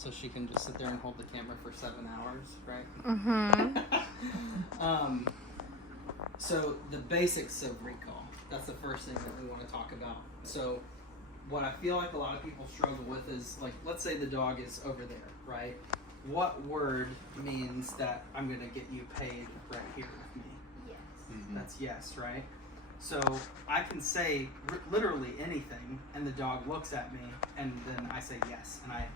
so she can just sit there and hold the camera for 7 hours, right? Mm-hmm. So the basics of recall. That's the first thing that we want to talk about. So what I feel like a lot of people struggle with is, like, let's say the dog is over there, right? What word means that I'm going to get you paid right here with me? Yes. Mm-hmm. That's yes, right? So I can say literally anything, and the dog looks at me, and then I say yes, and I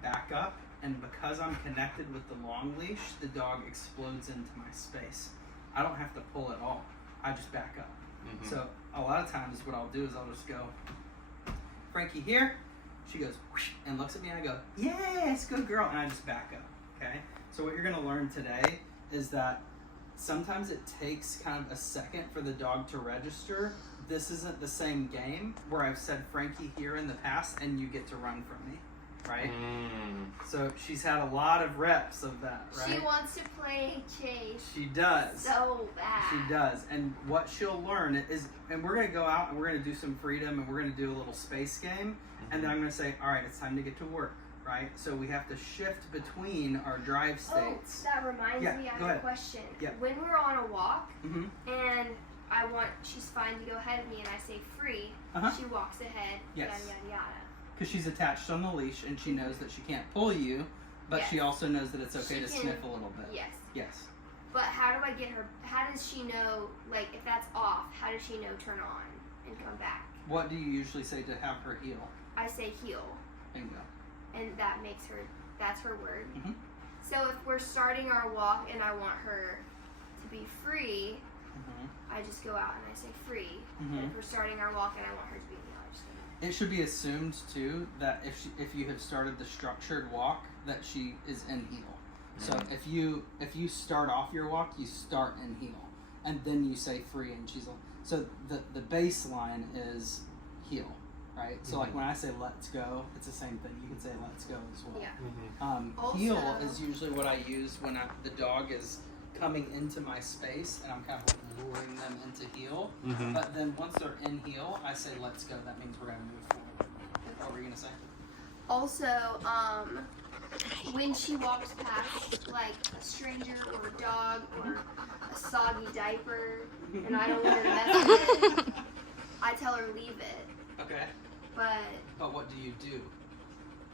back up, and because I'm connected with the long leash, the dog explodes into my space. I don't have to pull at all. I just back up. Mm-hmm. So a lot of times what I'll do is I'll just go, Frankie here. She goes whoosh, and looks at me, and I go, yes, good girl, and I just back up. Okay. So what you're gonna learn today is that sometimes it takes kind of a second for the dog to register. This isn't the same game where I've said Frankie here in the past and you get to run from me, right? So she's had a lot of reps of that, right? She wants to play chase. She does. So bad. She does. And what she'll learn is, and we're going to go out and we're going to do some freedom and we're going to do a little space game. And then I'm going to say, all right, it's time to get to work. Right? So we have to shift between our drive states. Oh, that reminds me, I have a question. Yep. When we're on a walk, mm-hmm. and she's fine to go ahead of me, and I say free, she walks ahead, yes. yada, yada, yada. Because she's attached on the leash, and she knows that she can't pull you, but yes. she also knows that it's okay to sniff a little bit. Yes. Yes. But how do I get her, how does she know, like, if that's off, how does she know turn on and come back? What do you usually say to have her heel? I say heel. Bingo. And that makes her, that's her word. Mm-hmm. So if we're starting our walk and I want her to be free, I just go out and I say free. And if we're starting our walk and I want her to be heel, I just go. It should be assumed too that if you have started the structured walk, that she is in heel. So if you start off your walk, you start in heel, and then you say free, and she's so the baseline is heel. Right? So like when I say let's go, it's the same thing. You can say let's go as well. Yeah. Heel is usually what I use when the dog is coming into my space and I'm kind of like luring them into heel. But then once they're in heel, I say let's go. That means we're going to move forward. What were you going to say? Also, when she walks past like a stranger or a dog or a soggy diaper and I don't want her to mess with it, I tell her leave it. Okay. But what do you do?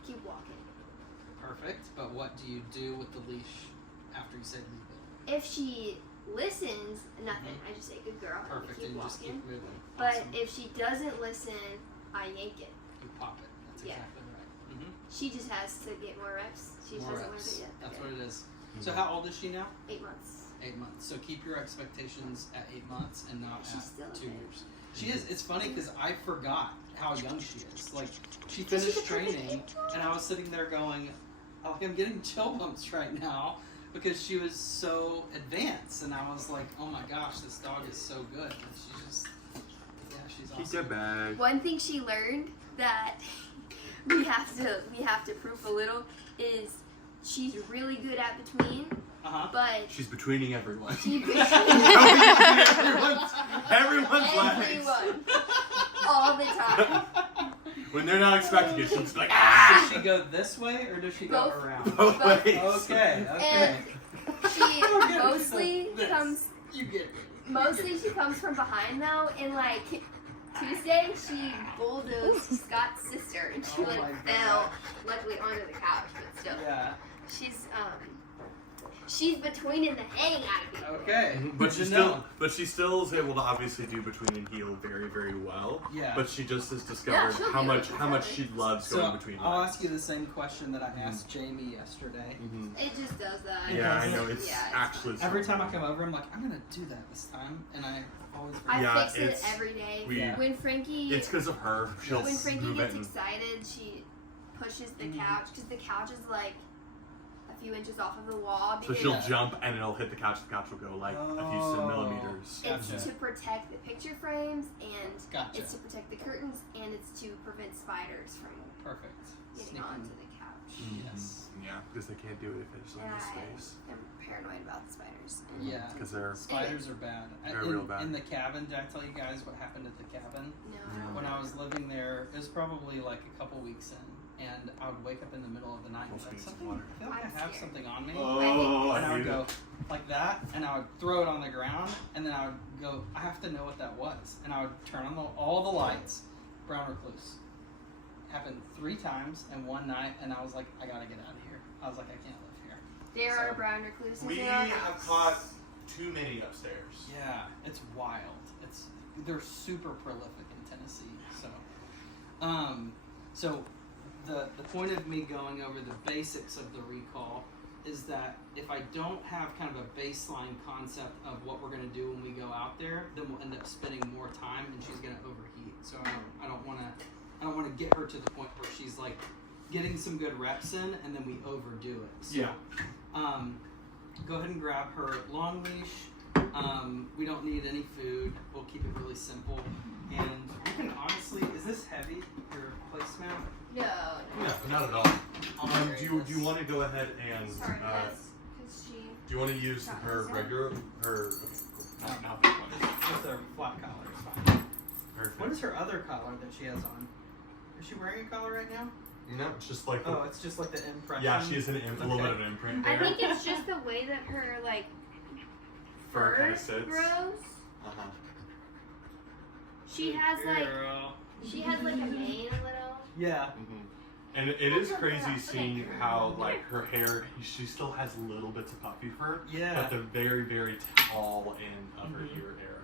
Keep walking. Perfect. But what do you do with the leash after you say leave it? If she listens, nothing. I just say good girl. Perfect. And keep walking. Just keep moving. But Awesome. if she doesn't listen, I yank it. You pop it. That's exactly right. She just has to get more reps. She just hasn't learned it yet. That's what it is. So how old is she now? 8 months. 8 months. So keep your expectations at 8 months and not at 2 years. She is. It's funny because I forgot how young she is. Like, she finished training, and I was sitting there going, oh, I'm getting chill bumps right now because she was so advanced. And I was like, oh my gosh, this dog is so good. And she's just, she's awesome. Keep that bag. One thing she learned that we have to proof a little is she's really good at between. But she's betweening everyone. Everyone's legs. All the time. When they're not expecting it, she's like, Does she go this way or does she go around? Both ways. Okay. And she mostly she comes from behind though, and like Tuesday she bulldozed Scott's sister and she fell luckily onto the couch, but still. Yeah. She's between and the hang out of it. Okay. But she still is able to obviously do between and heel very, very well. Yeah. But she just has discovered how much she loves going between. I'll ask you the same question that I asked Jamie yesterday. It just does that. Yeah, I know. It's actually every time I come over, I'm like, I'm gonna do that this time, and I always I fix it every day. When Frankie, it's because of her. When Frankie gets excited, she pushes the couch because the couch is like a few inches off of the wall. So she'll jump and it'll hit the couch. The couch will go like a few millimeters. It's to protect the picture frames, and it's to protect the curtains, and it's to prevent spiders from getting onto the couch. Yes. Yeah, because they can't do it if there's no space. I'm paranoid about the spiders. Yeah, because spiders are bad. They're real bad. In the cabin, did I tell you guys what happened at the cabin? No. When I was living there, it was probably like a couple weeks in, and I would wake up in the middle of the night and Must be need like, some water. I feel like I have something on me. Oh, And I I would need go it. like that, and I would throw it on the ground, and then I would go, I have to know what that was. And I would turn on all the lights, brown recluse. Happened 3 times in one night, and I was like, I gotta get out of here. I was like, I can't live here. There So- are brown recluses We in our have house. caught too many upstairs. Yeah, it's wild. They're super prolific in Tennessee. So the point of me going over the basics of the recall is that if I don't have kind of a baseline concept of what we're going to do when we go out there, then we'll end up spending more time and she's going to overheat. So I don't want to get her to the point where she's like getting some good reps in and then we overdo it. So, Yeah. Go ahead and grab her long leash. We don't need any food. We'll keep it really simple. And you can honestly, is this heavy, your placemat? No. Yeah, not at all. I'll carry Do this. you want to go ahead and Sorry, yes. Because she. do you want to use Not her myself. regular her not Just a flat collar is fine. perfect. What is her other collar that she has on? Is she wearing a collar right now? No, it's just like Oh, it's just like the impression. yeah, she has a little Okay. bit of an imprint I there. think it's just the way that her like Fur kinda fur sits. grows. Uh-huh. She has like Girl. a mane a little. Yeah. And it is crazy seeing how like her hair, she still has little bits of puffy fur, Yeah. but the very very tall end of her Mhm. ear hair.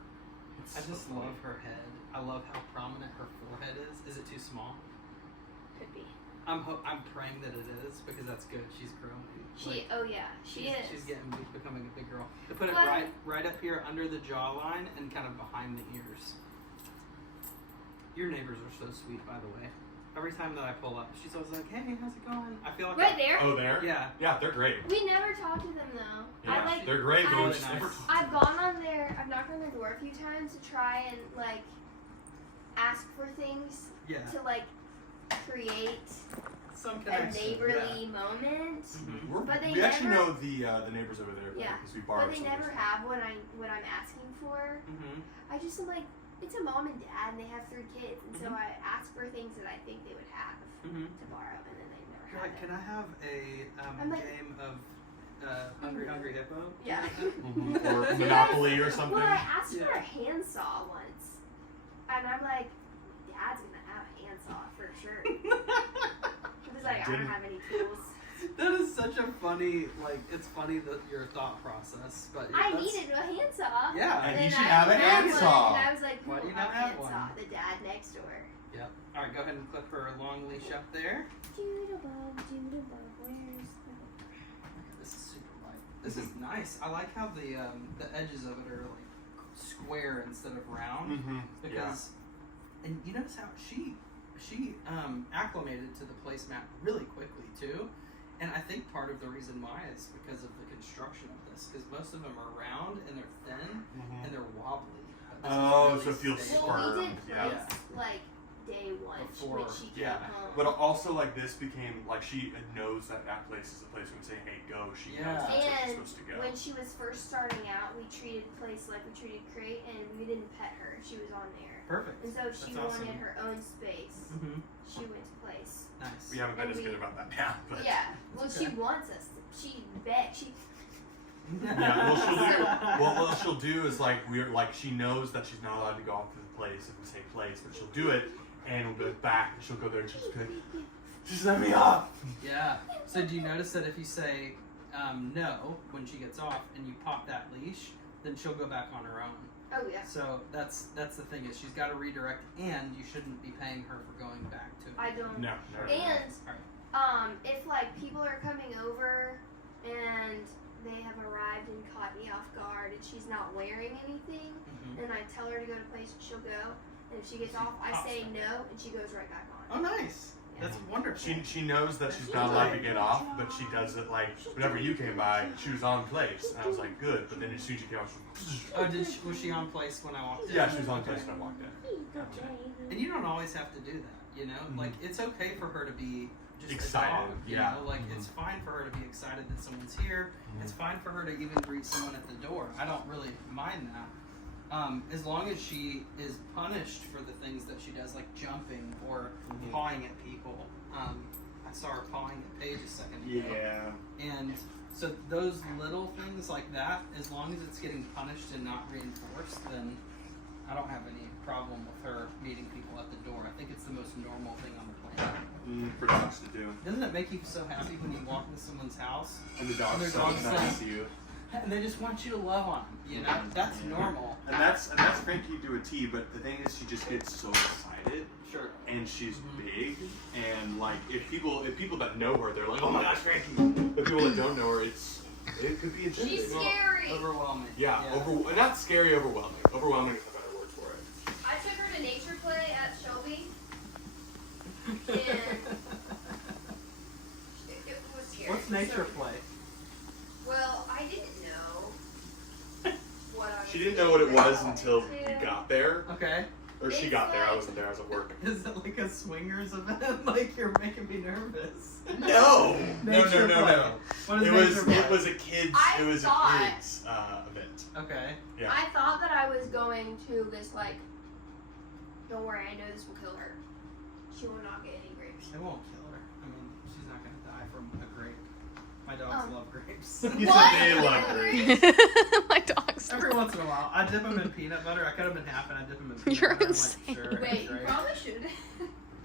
It's I so just funny. love her head. I love how prominent her forehead is. Is it too small? Could be. I'm praying that it is because that's good. She's growing. She. Oh yeah. She is. She's becoming a big girl. To put it Well- right up here under the jawline and kind of behind the ears. Your neighbors are so sweet, by the way. Every time that I pull up, she's always like, "Hey, how's it going?" I feel like Right there. Oh, there? Yeah. Yeah, they're great. We never talk to them though. Yeah, I like. they're great, but I- we just never Nice. talk. I've gone on there. I've knocked on their door a few times to try and like ask for things Yeah. to like create Some a connection. neighborly moment. Mhm. But they We actually never- know the neighbors over there Yeah, because we borrow. But they never have what I'm asking for. Mhm. I just am like, it's a mom and dad, and they have 3 kids, and so Mhm. I ask for things that I think they would have Mhm. to borrow, and then they never You're have like, it. can I have a I'm like- game of Hungry Hippo? Yeah. Or Monopoly or something. Well, I asked for Yeah. a handsaw once, and I'm like, Dad's gonna have a handsaw for sure. He was like, I don't Didn't- have any tools. That is such a funny, like, it's funny that your thought process, but I that's- needed a handsaw. Yeah. And he I should have a didn't one, handsaw. And I was like, Why do you a not have handsaw? one? The dad next door. Yep. All right, go ahead and clip her long leash up there. Doodle-bum, where's This is super light. This is nice. I like how the edges of it are like square instead of round Mm-hmm. because, and you notice how she acclimated to the placemat really quickly too, and I think part of the reason why is because of the construction of this, because most of them are round and they're thin and they're wobbly. This is Oh, really so it feels stable. Well, we firm, did yeah. plates like day one Before, when she came Yeah, home. but also like this became like she knows that place is a place we would say, "Hey, go." She knows Yeah. that's where she's And supposed to go. when she was first starting out, we treated Place like we treated Crate, and we didn't pet her. She was on there. Perfect. And so she That's awesome. wanted her own space. Mm-hmm. She went to Place. Nice. We haven't been And as good we- about that now, but Yeah. Well, okay. she wants us. She begged. She. yeah. Well, she'll do. Well, what she'll do is like we're like she knows that she's not allowed to go off to the place if we say place, but she'll do it, and we'll go back, and she'll go there, and she'll just be like, "Just let me off." Yeah. So do you notice that if you say no when she gets off and you pop that leash, then she'll go back on her own. Oh yeah. So that's the thing is she's got to redirect, and you shouldn't be paying her for going back to it. I don't. No. And Alright. if like people are coming over and they have arrived and caught me off guard and she's not wearing anything, Mhm. and I tell her to go to Place, she'll go. And if she gets off, I pops say back. no, and she goes right back Oh, on. nice. That's wonderful. She knows that she's not allowed to get off, but she does it like whenever you came by, she was on place, and I was like, good. But then as soon as you came off, Oh, was she on place when I walked in? yeah, she was on place when I walked in. Gotcha. And you don't always have to do that, you know? Mhm. Like, it's okay for her to be just Excited, a dog, you yeah. know? Like, Mhm. it's fine for her to be excited that someone's here. It's fine for her to even greet someone at the door. I don't really mind that. As long as she is punished for the things that she does, like jumping or pawing at people. saw her pawing the page a second ago. Yeah. And so those little things like that, as long as it's getting punished and not reinforced, then I don't have any problem with her meeting people at the door. I think it's the most normal thing on the planet. For dogs to do. Doesn't it make you so happy when you walk into someone's house And the dog's their so dog's nice saying- to you. and they just want you to love on them? You know, that's normal. And that's Frankie to a T, but the thing is she just gets so excited. Sure. And she's big, and like if people that know her, they're like, oh my gosh, Frankie. But people that don't know her, it could be intimidating. She's scary. Overwhelming. Yeah, not scary, overwhelming. Overwhelming is a better word for it. I took her to nature play at Shelby, and it was scary. What's nature play? Well, I didn't know what I was She didn't know what it was doing. until you got there. Okay. Or she It's got there, I like- wasn't there, I was at work. Is it like a swingers event? Like you're making me nervous. No! Nature play. What is It nature was play? a kids I it was thought- a kids event. Okay. Yeah. I thought that I was going to this, like, don't worry, I know this will kill her. She will not get any grapes. It won't kill her. I mean, she's not gonna die from a grape. My dogs love grapes. He What? said they love grapes. My dogs. Every once in a while, I dip them in peanut butter. I cut them in half and I dip them in peanut You're butter. insane. I'm like, sure, Wait, you great. probably should.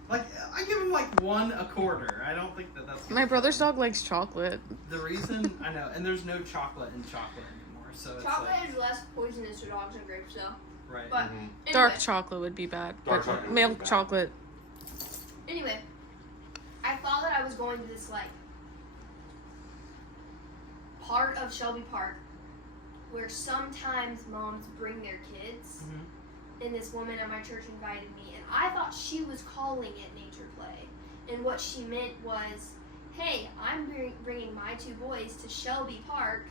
Like, I give them like one a quarter. I don't think that's. My brother's dog likes chocolate. The reason I know, and there's no chocolate in chocolate anymore, so it's Chocolate like, is less poisonous to dogs than grapes, though. right. But Mhm. anyway, Dark chocolate would be bad. Dark but chocolate would milk be bad. chocolate. Anyway, I thought that I was going to this, like, part of Shelby Park where sometimes moms bring their kids. Mhm. And this woman at my church invited me, and I thought she was calling it nature play. And what she meant was, hey, I'm bringing my two boys to Shelby Park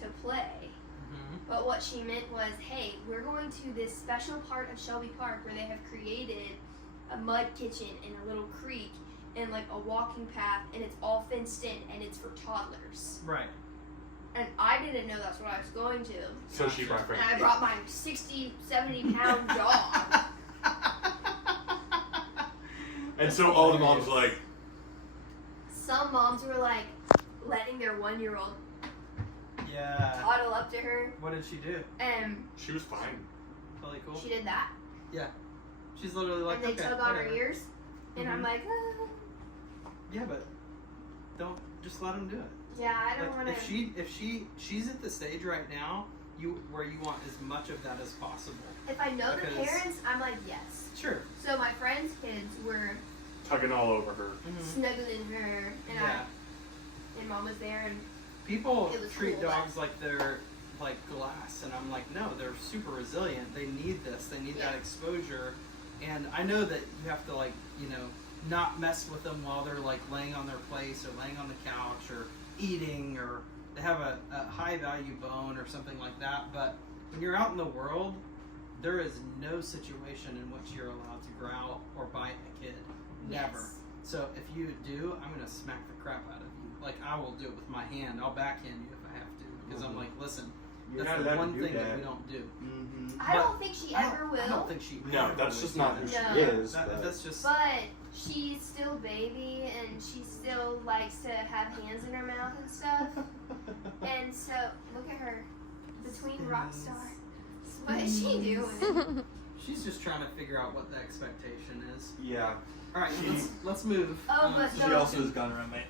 to play. Mhm. But what she meant was, hey, we're going to this special part of Shelby Park where they have created a mud kitchen and a little creek and like a walking path, and it's all fenced in, and it's for toddlers. Right. And I didn't know that's what I was going to. So she brought And I Frankie. brought my 60, 70-pound dog. And so all the moms were like, Some moms were like letting their 1-year-old Yeah. toddle up to her, What did she do? and she was fine. Totally cool. she did that. She's literally like, And they okay, tug on her whatever. ears, and I'm Mhm. like, ah. Yeah, but don't just let them do it. Yeah, I don't Like, want to. if she's at the stage right now, where you want as much of that as possible. If I know the because- parents, I'm like, yes. Sure. So my friends' kids were Tugging all over her. snuggling her, and Yeah. and mom was there, and People It was treat cool, dogs like they're like glass, and I'm like, no, they're super resilient. They need this. They need that Yeah. exposure. And I know that you have to like, not mess with them while they're like laying on their place or laying on the couch or eating, or they have a high value bone or something like that. But when you're out in the world, there is no situation in which you're allowed to growl or bite a kid. Never. yes. So if you do, I'm gonna smack the crap out of you. Like I will do it with my hand. I'll backhand you if I have to, because I'm like, listen, You're that's not the allowed one to do thing that that. we don't do. Mm-hmm. I don't think she ever will. I don't think she. No, ever that's would just do not that. who she No. is. but That's just. But she's still baby, and she still likes to have hands in her mouth and stuff. And so, look at her. Between rock star. What is she doing? She's just trying to figure out what the expectation is. Yeah. All right, She- let's move. Oh, but She No. also has gone around my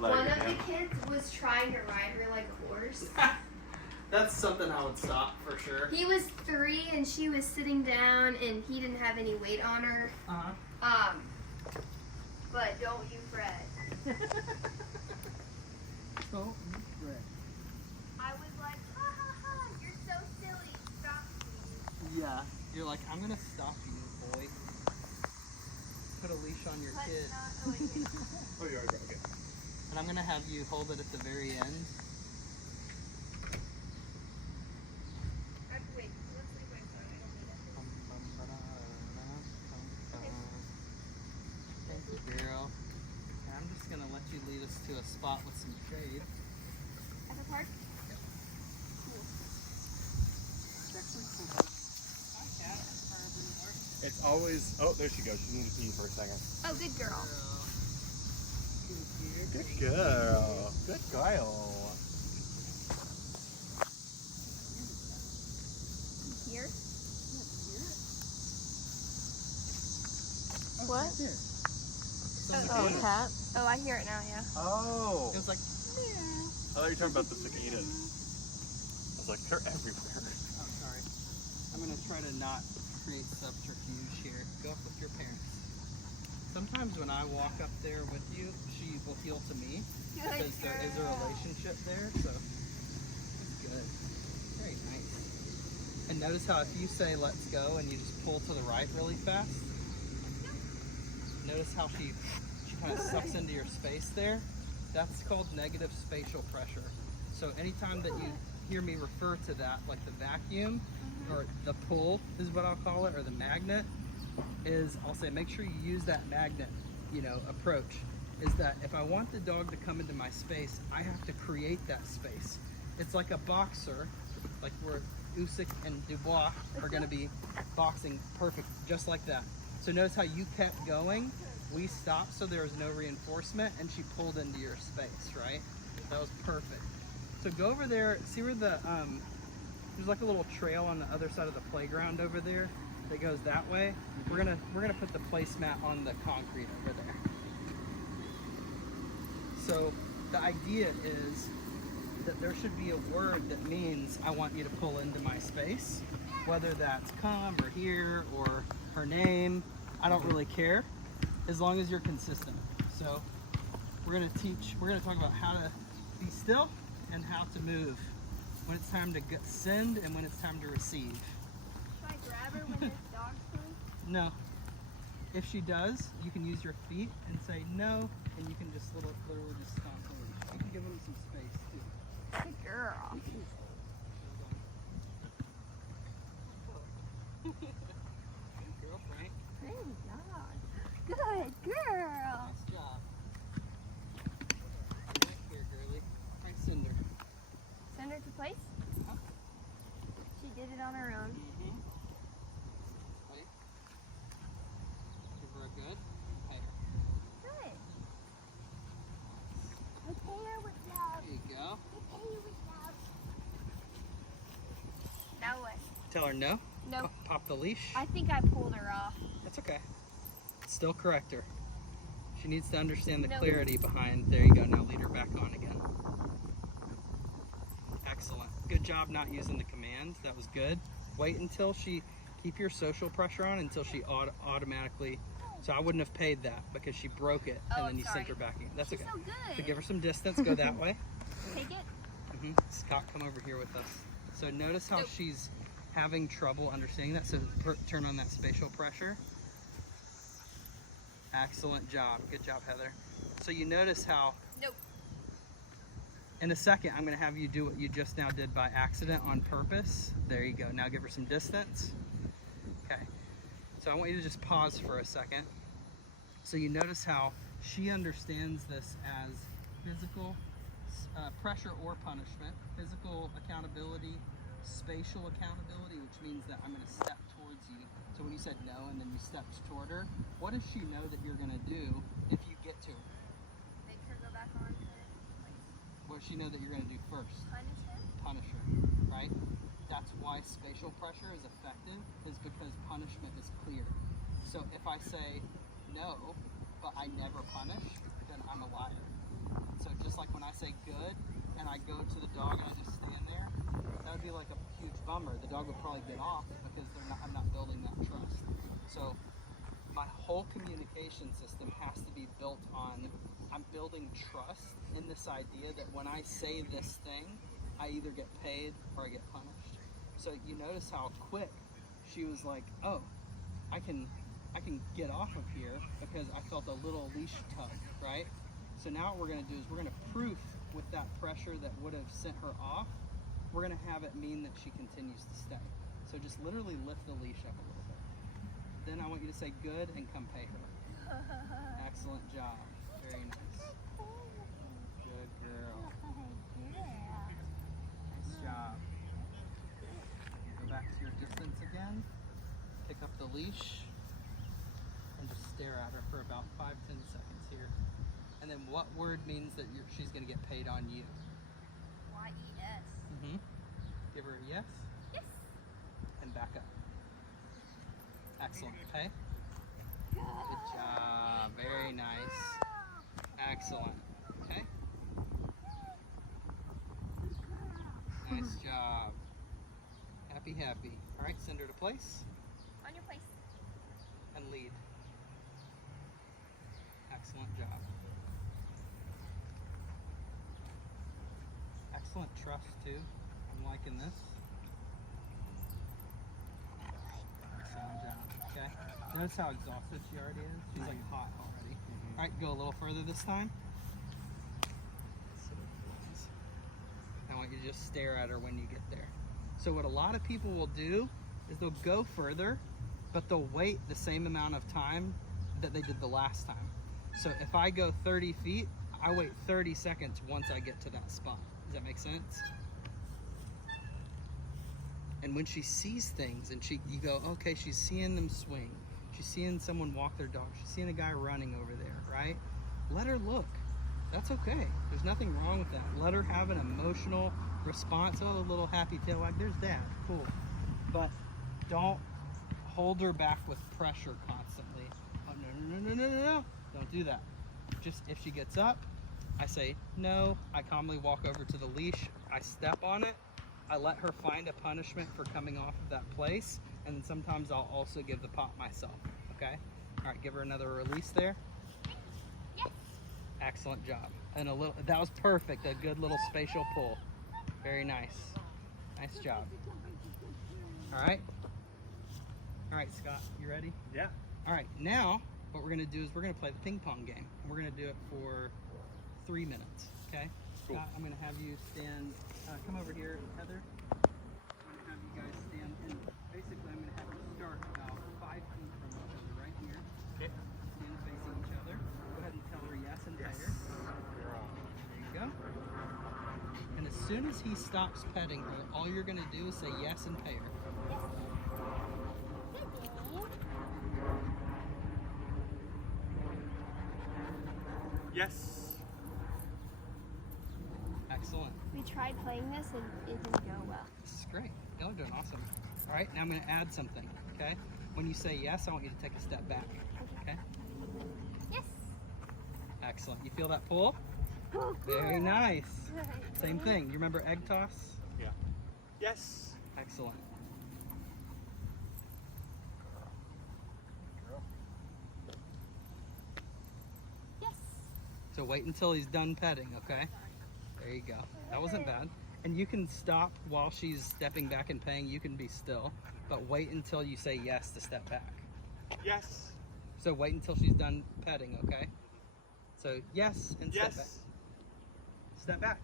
One leg. of the kids was trying to ride her like a horse. That's something I would stop for sure. He was 3 and she was sitting down and he didn't have any weight on her. Uh-huh. But don't you fret. Oh, I was like, ha ha ha, you're so silly. Stop me. yeah. You're like, I'm gonna stop you, boy. Put a leash on your But kid. not, oh, wait, wait. Oh, you're okay. And I'm gonna have you hold it at the very end. Wait, let's leave my phone. I don't need it. Thank you, girl. And I'm just gonna let you lead us to a spot with some shade. At the park? It's always. Oh, there she goes. She needed to pee for a second. Oh, good girl. Good girl. Good girl. Here? What? Oh, cat. Oh, I hear it now, yeah. Oh. It was like, I thought you were talking about the cicadas. I was like, they're everywhere. oh, sorry. I'm going to try to not create subterfuge here. Go up with your parents. Sometimes when I walk up there with you, she will heel to me because there is a relationship there, so it's good. Very nice. And notice how if you say let's go and you just pull to the right really fast, notice how she kind of sucks into your space there. That's called negative spatial pressure. So anytime that you hear me refer to that, like the vacuum or the pull is what I'll call it, or the magnet, is I'll say make sure you use that magnet, approach. Is that if I want the dog to come into my space, I have to create that space. It's like a boxer, like where Usyk and Dubois are going to be boxing perfect, just like that. So notice how you kept going. We stopped so there was no reinforcement and she pulled into your space, right? That was perfect. So go over there, see where there's like a little trail on the other side of the playground over there that goes that way. We're gonna put the placemat on the concrete over there. So the idea is that there should be a word that means I want you to pull into my space, whether that's come or here or her name. I don't really care, as long as you're consistent. So we're gonna talk about how to be still and how to move when it's time to send and when it's time to receive. Should I grab her when this dog's coming? No. If she does, you can use your feet and say no, and you can just literally just stomp the leash. You can give them some space too. Good girl. Good girl, Frank. Good dog. Good girl. Nice job. Right here, girly. Frank, send her. Send her to place? Huh? She did it on her own. Mm-hmm. Ready? Give her a good. Pay her. Good. I pay her with love. There you go. I pay you with love. Now what? Tell her no. Nope. Pop the leash. I think I pulled her off. That's okay. Still correct her. She needs to understand the No. clarity behind. There you go. Now lead her back on again. Excellent. Good job not using the command. That was good. Wait until keep your social pressure on until she automatically. So I wouldn't have paid that because she broke it and Oh, then you sorry. sent her back in. That's She's okay. so good. So give her some distance. Go that way. Take it. Scott, come over here with us. So notice how Nope. she's having trouble understanding that. So turn on that spatial pressure. Excellent job. Good job, Heather. So you notice how Nope. in a second I'm going to have you do what you just now did by accident on purpose. There you go. Now give her some distance. Okay. So I want you to just pause for a second. So you notice how she understands this as physical pressure or punishment, physical accountability, spatial accountability, which means that I'm going to step towards you. So when you said no and then you stepped toward her, what does she know that you're going to do if you get to her? Make her go back on to place. What does she know that you're going to do first? Punish her. Punish her, right? That's why spatial pressure is effective, is because punishment is clear. So if I say no, but I never punish, then I'm a liar. So just like when I say good and I go to the dog and I just stand there, that would be like a huge bummer. The dog would probably get off because I'm not building that trust. So my whole communication system has to be built on, I'm building trust in this idea that when I say this thing, I either get paid or I get punished. So you notice how quick she was like, oh, I can get off of here because I felt a little leash tug, right? So now what we're going to do is we're going to proof with that pressure that would have sent her off. We're going to have it mean that she continues to stay. So just literally lift the leash up a little bit. Then I want you to say good and come pay her. Excellent job. Very nice. Good girl. Nice job. Go back to your distance again. Pick up the leash and just stare at her for about 5-10 seconds here. And And then what word means that she's going to get paid on you? Y-E-S. Mm-hmm. Give her a yes. Yes. And back up. Excellent. Okay. Good job. Very nice. Excellent. Okay. Nice job. Happy, happy. All right, send her to place On your place. and lead. Excellent job. Excellent trust too. I'm liking this. Excellent job. Okay. Notice how exhausted she already is. She's like hot already. All right, go a little further this time. I want you to just stare at her when you get there. So what a lot of people will do is they'll go further, but they'll wait the same amount of time that they did the last time. So if I go 30 feet, I wait 30 seconds once I get to that spot. Does that make sense? And when she sees things and you go, okay, she's seeing them swing. She's seeing someone walk their dog. She's seeing a guy running over there, right? Let her look. That's okay. There's nothing wrong with that. Let her have an emotional response. Oh, a little happy tail wag. There's dad. Cool. But don't hold her back with pressure constantly. Oh, no. Don't do that. Just if she gets up, I say no. I calmly walk over to the leash. I step on it. I let her find a punishment for coming off of that place. And then sometimes I'll also give the pop myself. Okay? All right, give her another release there. Yes. Excellent job. And that was perfect. A good little spatial pull. Very nice. Nice job. All right. All right, Scott, you ready? Yeah. All right, now what we're gonna do is we're gonna play the ping pong game. And we're gonna do it for 3 minutes, okay? Cool. Scott, I'm gonna have you stand, come over here, Heather. I'm gonna have you guys stand, and basically I'm gonna have you start about 5 feet from each other right here. Okay. Stand facing each other. Go ahead and tell her yes and pay her. There you go. And as soon as he stops petting her, all you're gonna do is say yes and pay her. Yes. Excellent. We tried playing this and it didn't go well. This is great. Y'all are doing awesome. All right, now I'm going to add something, okay? When you say yes, I want you to take a step back, okay? Yes. Excellent. You feel that pull? Very nice. Same thing. You remember egg toss? Yeah. Yes. Excellent. Yes. So wait until he's done petting, okay? There you go. That wasn't bad. And you can stop while she's stepping back and paying. You can be still, but wait until you say yes to step back. Yes. So wait until she's done petting, okay? So yes and step back. Yes. Step back.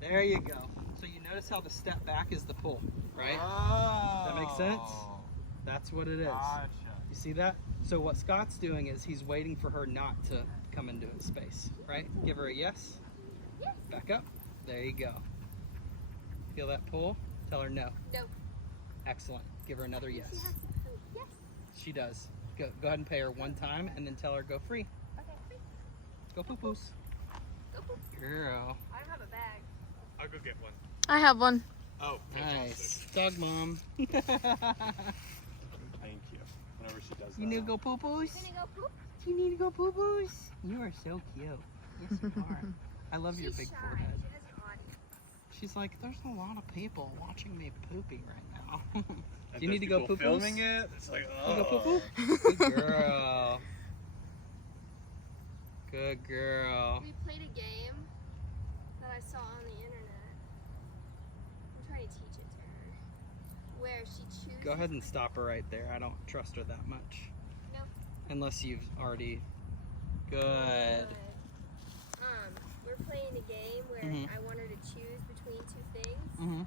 There you go. So you notice how the step back is the pull, right? Oh. Does that make sense? That's what it is. Gotcha. You see that? So what Scott's doing is he's waiting for her not to come into his space, right? Give her a yes. Yes. Back up. There you go. Feel that pull? Tell her no. No. Excellent. Give her another yes. She has to poop. Yes. She does. Go ahead and pay her one time and then tell her go free. Okay. Free. Go poo-poos. Go poop. Girl. I don't have a bag. I'll go get one. I have one. Oh, Nice. Dog mom. Thank you. Whenever she does that. You need to go poo-poos? You gonna go poop? You need to go poo-poos? You are so cute. Yes, you are. I love your She's big shy. forehead. She has an audience. She's like, there's a lot of people watching me pooping right now. Do And you need to go people poo-poos? filming it. It's like, You go oh. poo-poo? Good girl. Good girl. We played a game that I saw on the internet. I'm trying to teach it to her. Where she chooses. Go ahead and stop her right there. I don't trust her that much. Nope. Unless you've already... Good. We're playing a game where Mhm. I want her to choose between two things. Mm-hmm.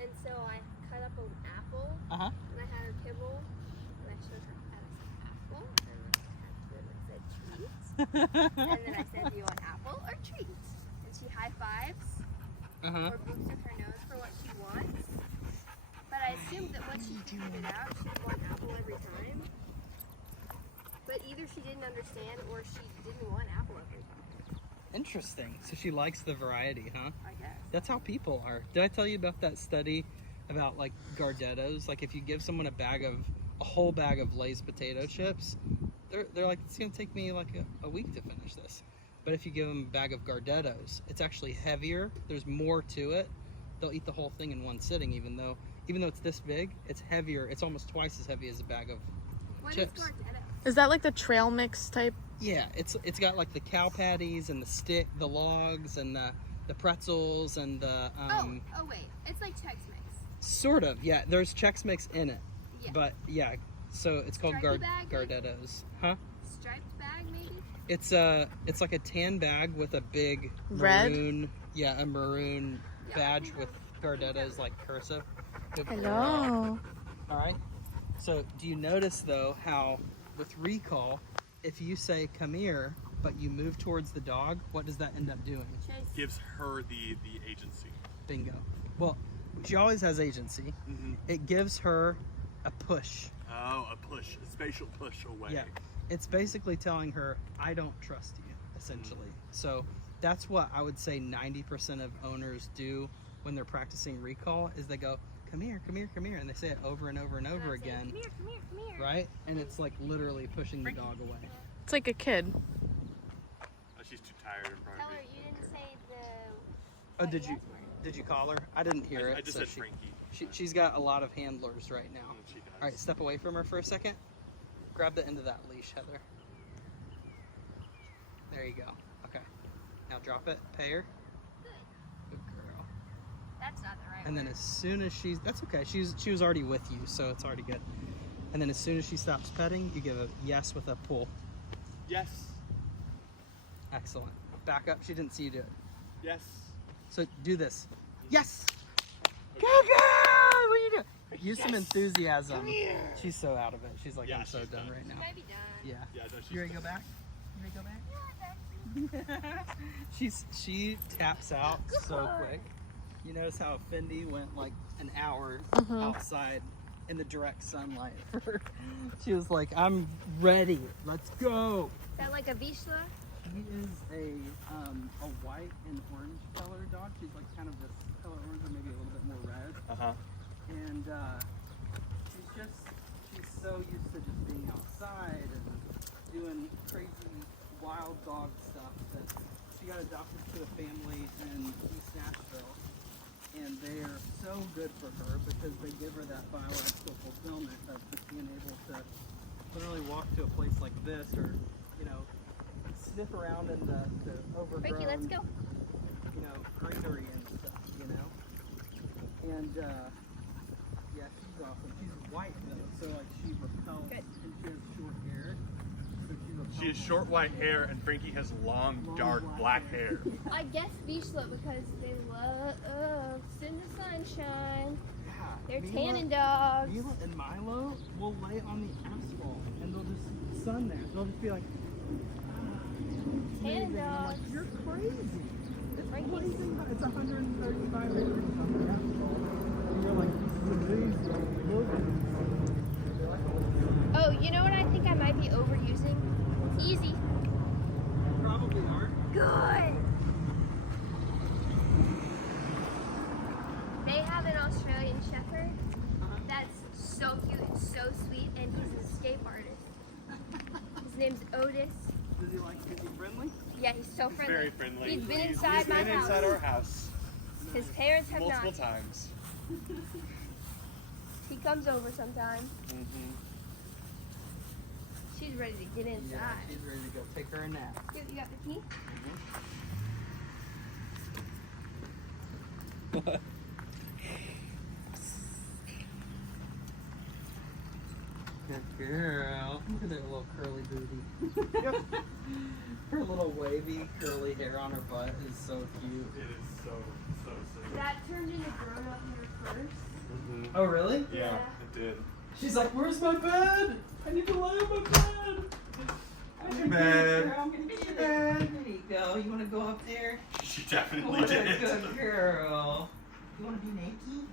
And so I cut up an apple Uh-huh. and I had her kibble. And I showed her how to say apple. And then I said treat. And then I said, do you want apple or treat? And she high fives Uh-huh. or boops with her nose for what she wants. But I assumed that once she figured it out, she'd want apple every time. but either she didn't understand or she didn't want apple every time. Interesting. So she likes the variety, huh? I guess. That's how people are. Did I tell you about that study about like Gardettos? Like if you give someone a whole bag of Lay's potato chips, they're like, it's gonna take me like a week to finish this. But if you give them a bag of Gardettos, it's actually heavier. There's more to it. They'll eat the whole thing in one sitting, even though it's this big, it's heavier. It's almost twice as heavy as a bag of What chips. is Gardetto? Is that like the trail mix type? Yeah, it's got like the cow patties and the logs and the pretzels and the Oh wait, it's like Chex Mix. sort of, yeah. There's Chex Mix in it, Yeah. but yeah. So it's called Stripey bag, maybe? Gardettos, huh? Striped bag maybe? It's like a tan bag with a big Red? maroon, a maroon Yeah, I badge think with Gardettos like cursive. Good for you. Hello. All right. So do you notice though how with recall, if you say come here, but you move towards the dog, what does that end up doing? Chase. Gives her the agency. Bingo. Well, she always has agency. Mm-hmm. It gives her a push. Oh, a push, a spatial push away. Yeah. It's basically telling her, I don't trust you, essentially. So that's what I would say 90% of owners do when they're practicing recall is they go, come here, come here, come here. And they say it over and over and And over I say, again. Come here, come here, come here. Right? And it's like literally pushing the dog away. It's like a kid. Oh, she's too tired in front Tell of her me. you didn't say Oh, the. what did you yes word. did you call her? I didn't hear it. I just so said she, Frankie. she's got a lot of handlers right now. She does. All right, step away from her for a second. Grab the end of that leash, Heather. There you go. Okay. Now drop it. Pay her. Good girl. That's not the right And then word. as soon as that's okay. She was already with you, so it's already good. And then as soon as she stops petting, you give a yes with a pull. Yes. Excellent. Back up. She didn't see you do it. Yes. So do this. Yes. Good girl. What are you doing? Use some Yes. enthusiasm. Come here. She's so out of it. She's like, Yeah, I'm so she's done done. right She now. might be done. Yeah. Yeah, no, she's You ready to go back? You ready to go back? She taps out so quick. You notice how Fendi went like an hour outside in the direct sunlight. She was like, I'm ready. Let's go. Is that like a Vizsla? He is a white and orange color dog. She's like kind of this color orange or maybe a little bit more red. Uh-huh. And she's so used to just being outside and doing crazy wild dog stuff that she got adopted to a family in East Nashville. And they are so good for her because they give her that biological fulfillment of just being able to literally walk to a place like this or, sniff around in the overgrown, Frankie, let's go. greenery and stuff, And, yeah, she's awesome. She's white though, so like she repels Good. and she has short hair. So she repels. She has short white hair and Frankie has long, dark black hair. I guess Vizsla because they love in the sunshine. Yeah. They're Mila- tanning dogs. Mila and Milo will lay on the asphalt and they'll just sun there. They'll just be like, Tanning amazing. I'm like, dogs. you're crazy. It's Frankie's- blazing hot. It's 135 degrees on the asphalt. And you're like, this is amazing. Look at Oh, you know what I think I might be overusing? Easy. Probably aren't. Good. They have an Australian Shepherd that's so cute and so sweet, and he's an escape artist. His name's Otis. Is he friendly? Yeah, he's so friendly. Very friendly. He's been inside my been house. inside our house His parents have multiple not. times. He comes over sometimes. Mm-hmm. She's ready to get inside. Yeah, she's ready to go take her a nap. You got the key? Good girl. Look at that little curly booty. Her little wavy curly hair on her butt is so cute. It is so silly. That turned into grown-up hair first. Mm-hmm. Oh really? Yeah, Yeah. it did. She's like, where's my bed? I need to lay on my bed. Here's your bed. I'm gonna get your bed. There you go. You wanna go up there? She definitely What a did. good girl. You wanna be naked?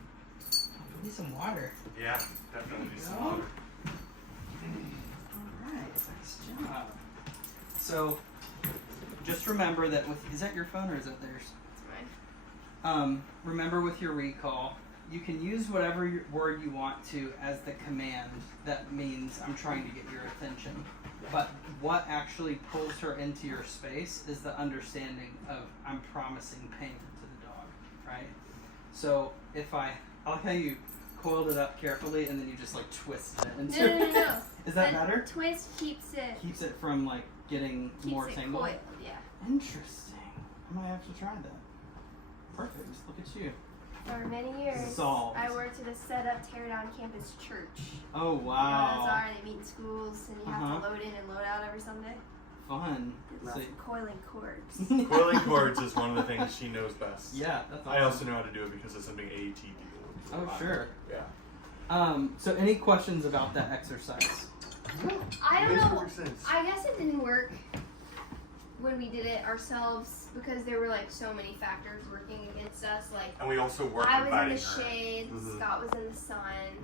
Need some water. Yeah, definitely. There you go. Alright. Nice job. So, just remember that with, is that your phone or is that theirs? It's mine. Remember with your recall, you can use whatever word you want to as the command that means I'm trying to get your attention. But what actually pulls her into your space is the understanding of I'm promising payment to the dog, right? So if I'll how you coiled it up carefully and then you just like twisted it into No. Is that The better? twist keeps it From like getting more tangled? coiled, yeah. Interesting. I might have to try that. Perfect. Just look at you. For many years, Solved. I worked at a set-up, tear-down campus church. Oh You know wow. what those are? They meet in schools, and you have to load in and load out every Sunday. Fun. Good So- luck coiling cords. Coiling cords is one of the things she knows best. Yeah, that's awesome. I also know how to do it because of something AET people. Oh, sure. Yeah. So any questions about that exercise? I don't Makes know. perfect sense. I guess it didn't work when we did it ourselves because there were like so many factors working against us. Like And we also work I with was in the biting her. shade, Mhm. Scott was in the sun,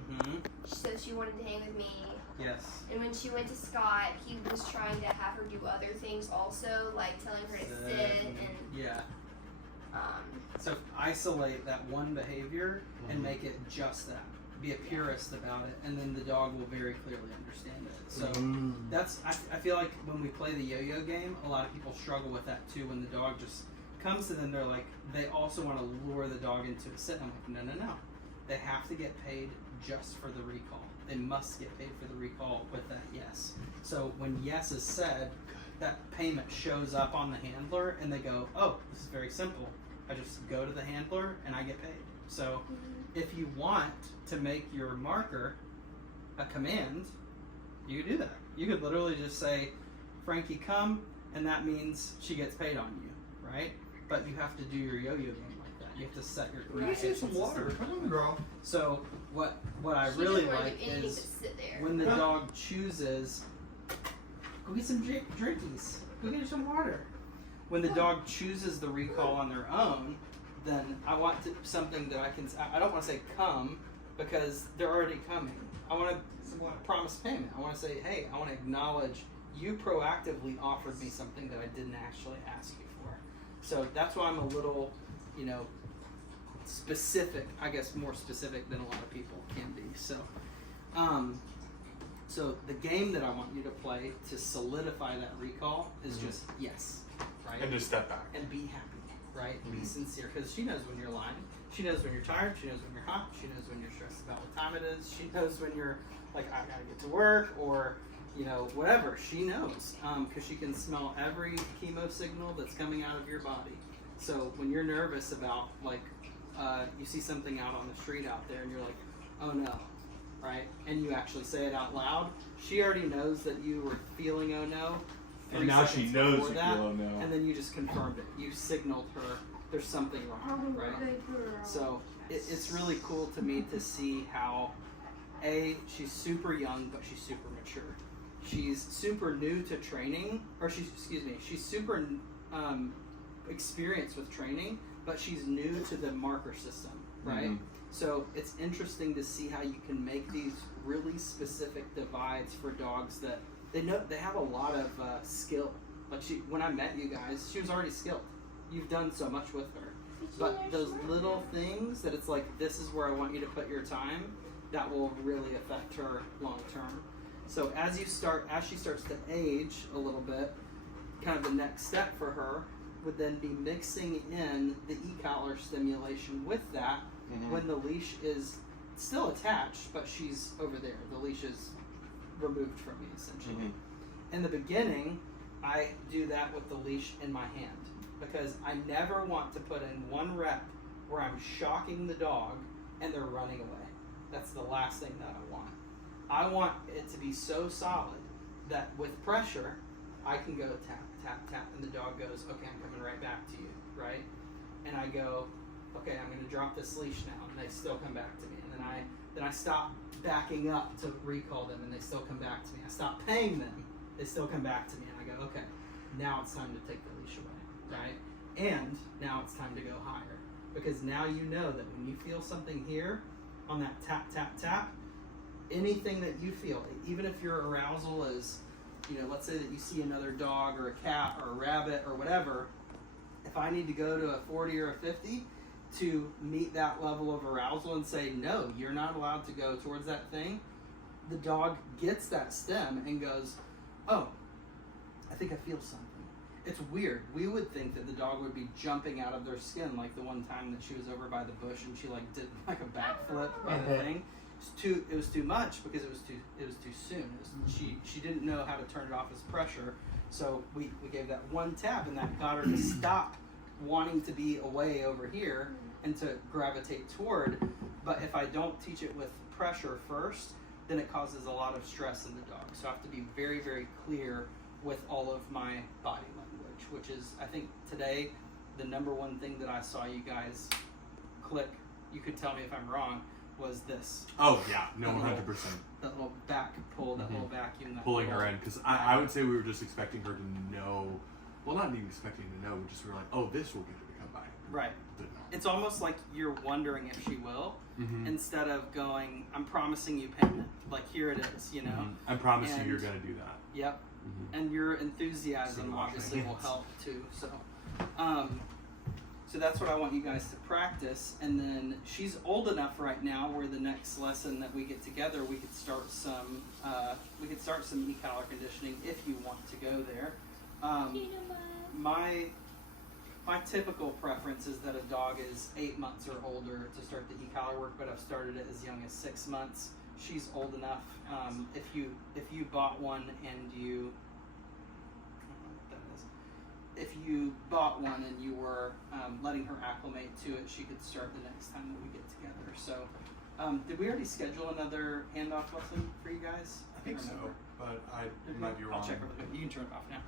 Mm-hmm. so she wanted to hang with me. Yes. And when she went to Scott, he was trying to have her do other things also, like telling her to sit and Yeah. um, So isolate that one behavior and Mhm. make it just that. Be a purist about it, and then the dog will very clearly understand it. So that's I feel like when we play the yo-yo game, a lot of people struggle with that too. When the dog just comes to them, they're like they also want to lure the dog into a sit. I'm like, no. They have to get paid just for the recall. They must get paid for the recall with that yes. So when yes is said, that payment shows up on the handler, and they go, oh, this is very simple. I just go to the handler and I get paid. So if you want to make your marker a command, you could do that. You could literally just say, Frankie, come, and that means she gets paid on you, right? But you have to do your yo-yo game like that. You have to set your Right. communication Some water. system. Come on, girl. So what I she really didn't want to like do anything is but sit there. when the dog chooses, go get some drinkies. Go get some water. When the dog chooses the recall on their own, then I want something that I don't want to say come because they're already coming. I want to promise payment. I want to say, hey, I want to acknowledge you proactively offered me something that I didn't actually ask you for. So that's why I'm a little, specific, I guess more specific than a lot of people can be. So, so the game that I want you to play to solidify that recall is just yes, right? And just step back. And be happy, right? Be sincere, because she knows when you're lying. She knows when you're tired. She knows when you're hot. She knows when you're stressed about what time it is. She knows when you're like, I gotta get to work, or whatever. She knows, because she can smell every chemo signal that's coming out of your body. So when you're nervous about you see something out on the street out there, and you're like, oh no, right? And you actually say it out loud. She already knows that you were feeling oh no. And now she 3 seconds knows before you that, feel oh no. and then you just confirmed it. You signaled her there's something wrong, right? So it's really cool to me to see how she's super young, but she's super mature. She's super new to training, or she's super experienced with training, but she's new to the marker system, right? Mhm. So it's interesting to see how you can make these really specific divides for dogs that they have a lot of skill. Like when I met you guys, she was already skilled. You've done so much with her. But those little things that it's like, this is where I want you to put your time, that will really affect her long term. So as she starts to age a little bit, kind of the next step for her would then be mixing in the e-collar stimulation with that when the leash is still attached, but she's over there. The leash is removed from me, essentially. In the beginning, I do that with the leash in my hand because I never want to put in one rep where I'm shocking the dog and they're running away. That's the last thing that I want. I want it to be so solid that with pressure, I can go tap, tap, tap, and the dog goes, okay, I'm coming right back to you, right? And I go, okay, I'm going to drop this leash now, and they still come back to me. And then I stop backing up to recall them, and they still come back to me. I stop paying them, they still come back to me, and I go, okay, now it's time to take the leash away, right? And now it's time to go higher, because now you know that when you feel something here on that tap, tap, tap, anything that you feel, even if your arousal is you know, let's say that you see another dog or a cat or a rabbit or whatever, if I need to go to a 40 or a 50 to meet that level of arousal and say, no, you're not allowed to go towards that thing, the dog gets that stem and goes, oh, I think I feel something. It's weird. We would think that the dog would be jumping out of their skin, like the one time that she was over by the bush and she like did like a backflip by the thing. It was too much because it was too soon. She didn't know how to turn it off as pressure, so we gave that one tap and that got her to stop wanting to be away over here and to gravitate toward. But if I don't teach it with pressure first, then it causes a lot of stress in the dog. So I have to be very, very clear with all of my body language, which is, I think today, the number one thing that I saw you guys click, you could tell me if I'm wrong, was this. Oh yeah, no, That 100%. That little back pull, that little vacuum. That Pulling little, her in, because I would say we were just expecting her to know. Well, not even expecting to know. We were like, oh, this will get her to come by. Right. But no. It's almost like you're wondering if she will, Mhm. instead of going, I'm promising you payment. Like, here it is, you know? Mhm. I promise you, And- you're gonna do that. Yep. Mhm. And your Sort enthusiasm of wash my obviously will hands. help too. So that's what I want you guys to practice. And then she's old enough right now where the next lesson that we get together, we could start some e-collar conditioning if you want to go there. My typical preference is that a dog is 8 months or older to start the e-collar work, but I've started it as young as 6 months. She's old enough. If you bought one and you, I don't know what that is. If you bought one and you were letting her acclimate to it, she could start the next time that we get together. So, did we already schedule another handoff lesson for you guys? I think so, remember. but I Did we? might be wrong. I'll check really quick. You can turn it off now.